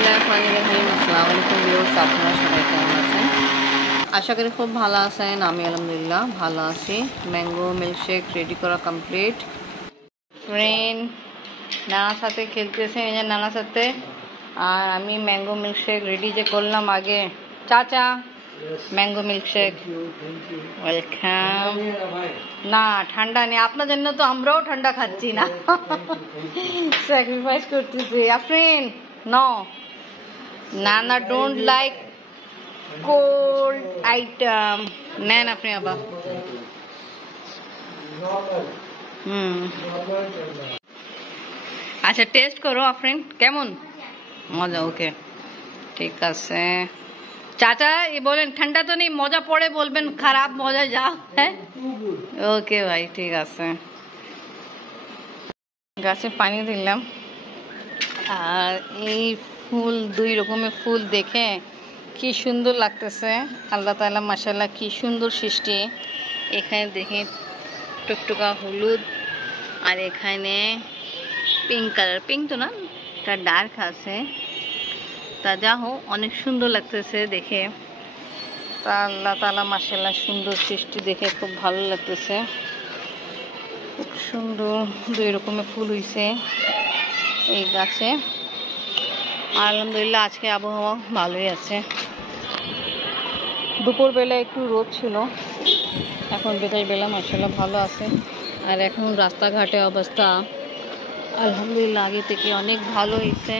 বিসমিল্লাহিররহমানিররহিম। আসসালামু আলাইকুম ভিউয়ার্স, আপনারা সবাই কেমন আছেন? আশা করি খুব ভালো আছেন। আমি আলহামদুলিল্লাহ ভালো আছি। ম্যাঙ্গো মিল্কশেক রেডি করা কমপ্লিট। ফ্রেন্ড নানার সাথে খেলতেছে, এই যে নানার সাথে। আর আমি ম্যাঙ্গো মিল্কশেক রেডি যে করলাম আগে। চাচা ম্যাঙ্গো মিল্কশেক ওয়েলকাম। না ঠান্ডা নেই, আপনার জন্য তো আমরাও ঠান্ডা খাচ্ছি না, স্যাক্রিফাইস করতেছি। ফ্রেন্ড নো, নানা ডোন্ট লাইক কোল্ড আইটেম। নেন আপনি আবার। আচ্ছা টেস্ট করো ফ্রেন্ড, কেমন মজা? ওকে ঠিক আছে। চাচা বলেন ঠান্ডা তো নেই, মজা পড়ে বলবেন, খারাপ মজা যা। হ্যাঁ ওকে ভাই ঠিক আছে। গাছে পানি দিলাম। আর এই ফুল, দুই রকমের ফুল দেখে কি সুন্দর লাগতেছে। আল্লাহ তাআলা মাশাআল্লাহ কি সুন্দর সৃষ্টি। এখানে দেখি টুকটুকা হলুদ, আর এখানে পিঙ্ক কালার। পিঙ্ক তো না, এটা ডার্ক আছে। তা যা হোক অনেক সুন্দর লাগতেছে দেখে। তা আল্লাহ তাআলা মাশাআল্লাহ সুন্দর সৃষ্টি দেখে খুব ভালো লাগতেছে। খুব সুন্দর দুই রকমের ফুল হয়েছে এই গাছে। আলহামদুলিল্লাহ আজকে আবহাওয়া ভালোই আছে। দুপুরবেলা একটু রোদ ছিল, এখন বিকালবেলা মাশাআল্লাহ ভালো আছে। আর এখন রাস্তাঘাটের অবস্থা আলহামদুলিল্লাহ আগে থেকে অনেক ভালো হয়েছে।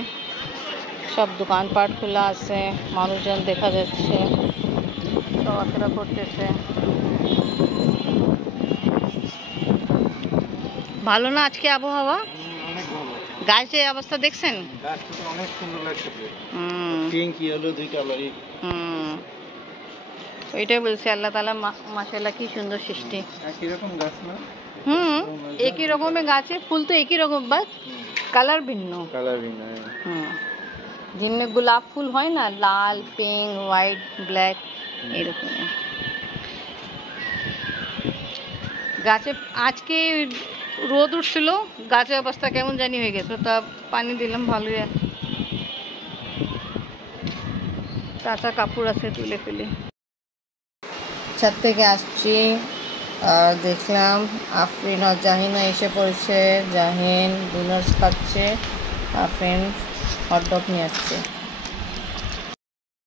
সব দোকানপাট খোলা আছে, মানুষজন দেখা যাচ্ছে, চলাফেরা করতেছে। ভালো না আজকে আবহাওয়া? গাছের অবস্থা দেখছেন? গাছটা অনেক সুন্দর লাগতেছে। পিঙ্ক ইয়েলো দুই কালারই। ওইটাই বলছি, আল্লাহ তাআলা মাশাআল্লাহ কি সুন্দর সৃষ্টি। একই রকম গাছ না? একই রকমের গাছে ফুল তো একই রকম, বাট কালার ভিন্ন। কালার ভিন্ন। যেমনি গোলাপ ফুল হয় না, লাল, পিঙ্ক, হোয়াইট, ব্ল্যাক, এরকম। গাছে আজকে রোদ উঠছিল, গাছের অবস্থা কেমন জানি হয়ে গেছে। তা পানি দিলাম ভালোই। কাঁচা কাপড় আছে তুলে ফেলে। ছাদ থেকে আসছি আর দেখলাম আফরিন আর জাহিনা এসে পড়েছে। জাহিন ডোনাটস খাচ্ছে, আফরিন হটডগ নিয়ে আসছে।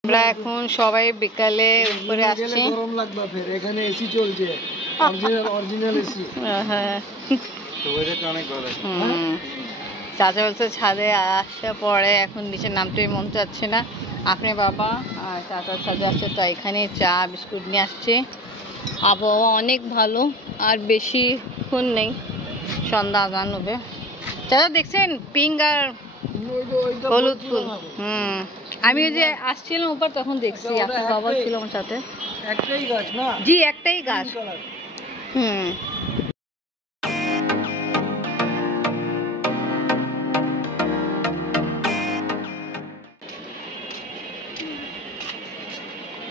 আমরা এখন সবাই বিকালে উপরে আসছি। গরম লাগবে, ফের এখানে এসি চলছে, অরিজিনাল এসি। হ্যাঁ তো ওইটা অনেক ভালো। চাচা বলছে ছাদে আসা পরে এখন নিচে নামতেই মন চাচ্ছে না। আপনি বাবা আর চাচার ছাদে আসছে, তো এখানে চা বিস্কুট নিয়ে আসছে। আবহাওয়া অনেক ভালো, আর বেশিক্ষণ নেই সন্ধ্যা আজান হবে। চাচা দেখছেন পিঙ্ক আর হলুদ ফুল? আমি ওই যে আসছিলাম উপর তখন দেখছি, আপনার বাবা ছিল আমার সাথে। একটাই গাছ না? জি একটাই গাছ।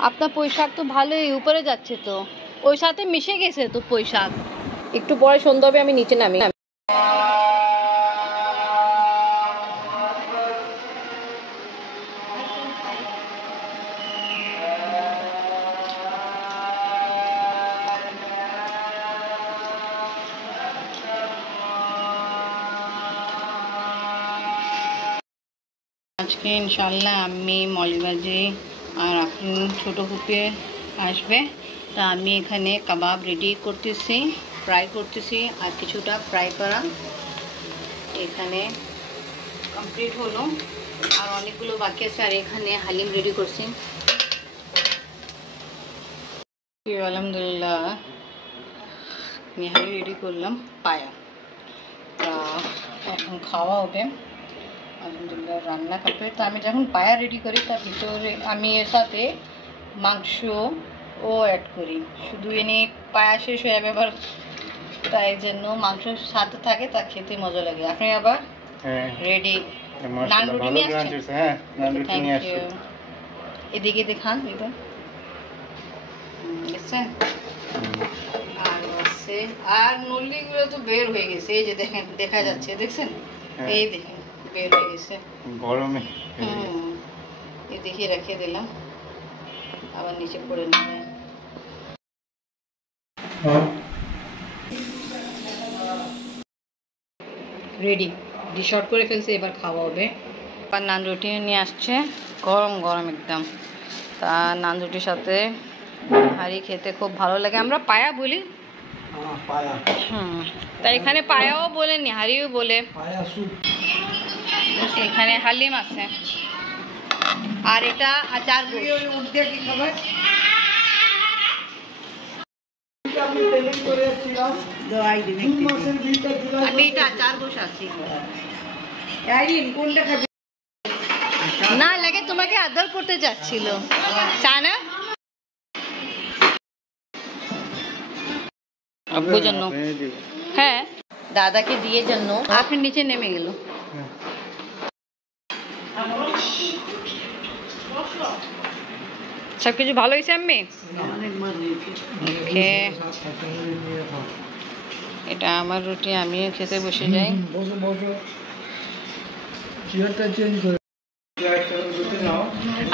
আপনার পোশাক তো ভালোই উপরে যাচ্ছে, তো ওই সাথে মিশে গেছে তো পোশাক। একটু পরে সন্ধ্যা হবে, আমি নিচে নামি। আজকে ইনশাল্লাহ আমি মৌলভীবাজারে আর আপনি ছোটো কুপে আসবে। তা আমি এখানে কাবাব রেডি করতেছি, ফ্রাই করতেছি, আর কিছুটা ফ্রাই করা এখানে কমপ্লিট হলো, আর অনেকগুলো বাকি আছে। আর এখানে হালিম রেডি করছি। আলহামদুলিল্লাহ আমি হালিম রেডি করলাম, পায়া। তা এখন খাওয়া হবে। আলহামদুলিল্লাহ রান্না কমপ্লিট। তো আমি যখন পায়া রেডি করি তার ভিতরে আমি এর সাথে মাংসও অ্যাড করি। শুধু এনে পায়া শেষ হয়ে যাবে আবার, তাই জন্য মাংস সাথে থাকে, তা খেতে মজা লাগে। আপনি আবার রেডি নান রুটি নিয়ে আসছেন? এদিকে দেখান এটা দেখছেন। আর আছে, আর নলিগুলো তো বের হয়ে গেছে, এই যে দেখেন দেখা যাচ্ছে, দেখছেন? এই দেখেন বের হয়ে গেছে গরমে। ये देखिए रखे दिलाम আবার নিচে পড়ে নেবে রেডি ডিশ আউট করে ফেলছে এবার খাওয়া হবে আর নান রুটি নিয়ে আসছে গরম গরম একদম তা নান রুটির সাথে হাঁড়ি খেতে খুব ভালো লাগে আমরা পায়া বলি পায়া তাই এখানে পায়াও বলে নিহারিও বলে পায়া স্যুপ এখানে হালিম আছে আর এটা আচার উঠতে কি খাবে আমি পেমেন্ট করে এসেছিলাম দোয়াই দিবে 2 মাসের বিলটা দিলাম আমি এটা আচার বসাচ্ছি আইরিন কোনটা খাবে না লাগে তোমাকে আদর করতে যাচ্ছিল চা না আব্বু জন্য হ্যাঁ দাদাকে দিয়ে জন্য আপনি নিচে নেমে গেল সবকিছু ভালো হয়েছে আম্মি ওকে এটা আমার রুটি আমিও খেতে বসে যাই বসো বসো চেয়ারটা চেঞ্জ করে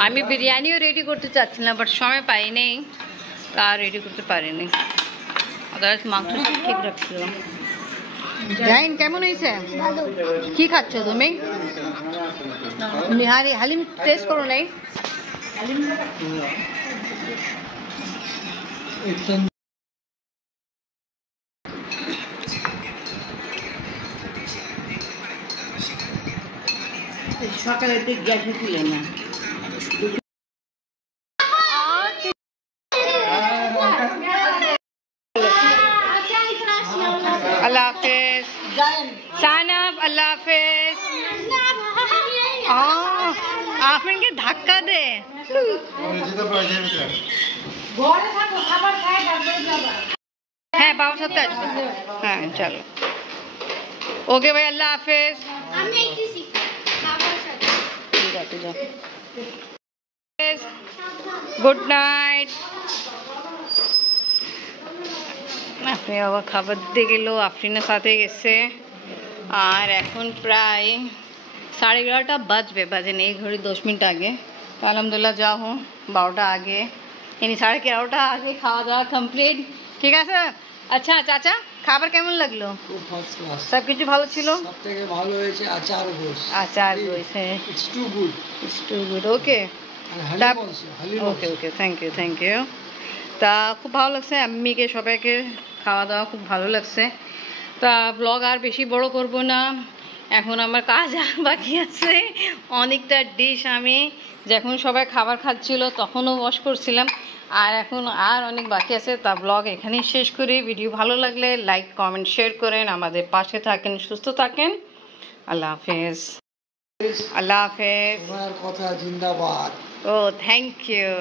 আমি বিরিয়ানিও রেডি করতে চাচ্ছিলাম বাট সময় পাইনি তা রেডি করতে পারিনি আদারওয়াইজ মাংস সব ঠিক রাখছিলাম জাইন কেমন হয়েছে কি খাচ্ছ তুমি নিহারি হালিম টেস্ট করো নাই সকালে গ্যাস ছিল না আল্লাহ হাফেজ সানাব আল্লাহ হাফেজ আপনাকে ধাক্কা দে হ্যাঁ বাবার সাথে আসবে হ্যাঁ চলো ওকে ভাই আল্লাহ হাফেজ ঠিক আছে যাও গুড নাইট আপনি বাবা খাবার দিয়ে গেল আফরিনের সাথে গেছে আর এখন প্রায় 11:30 বাজবে বাজেন এই ঘড়ি 10 মিনিট আগে তো আলহামদুলিল্লাহ যা হোক 12টা আগে यानी 11:30 আগে খাওয়া দাওয়া কমপ্লিট ঠিক আছে আচ্ছা চাচা খাবার কেমন লাগলো খুব ফার্স্ট ক্লাস সব কিছু ভালো ছিল সবথেকে ভালো হয়েছে আচার গোশ আচার হয়েছে it's too good okay haleem also haleem okay okay thank you তা খুব ভালো লাগছে আম্মিকে সবাইকে খাওয়া দাওয়া খুব ভালো লাগছে তা ব্লগ আর বেশি বড় করব না এখন আমার কাজ আর বাকি আছে অনেকটা ডিশ আমি যখন সবাই খাবার খাচ্ছিল তখনও ওয়াশ করছিলাম আর এখন আর অনেক বাকি আছে তা ব্লগ এখানেই শেষ করি ভিডিও ভালো লাগলে লাইক কমেন্ট শেয়ার করেন আমাদের পাশে থাকেন সুস্থ থাকেন আল্লাহ হাফেজ আল্লাহ হাফেজ তোমার কথা জিন্দাবাদ ও থ্যাংক ইউ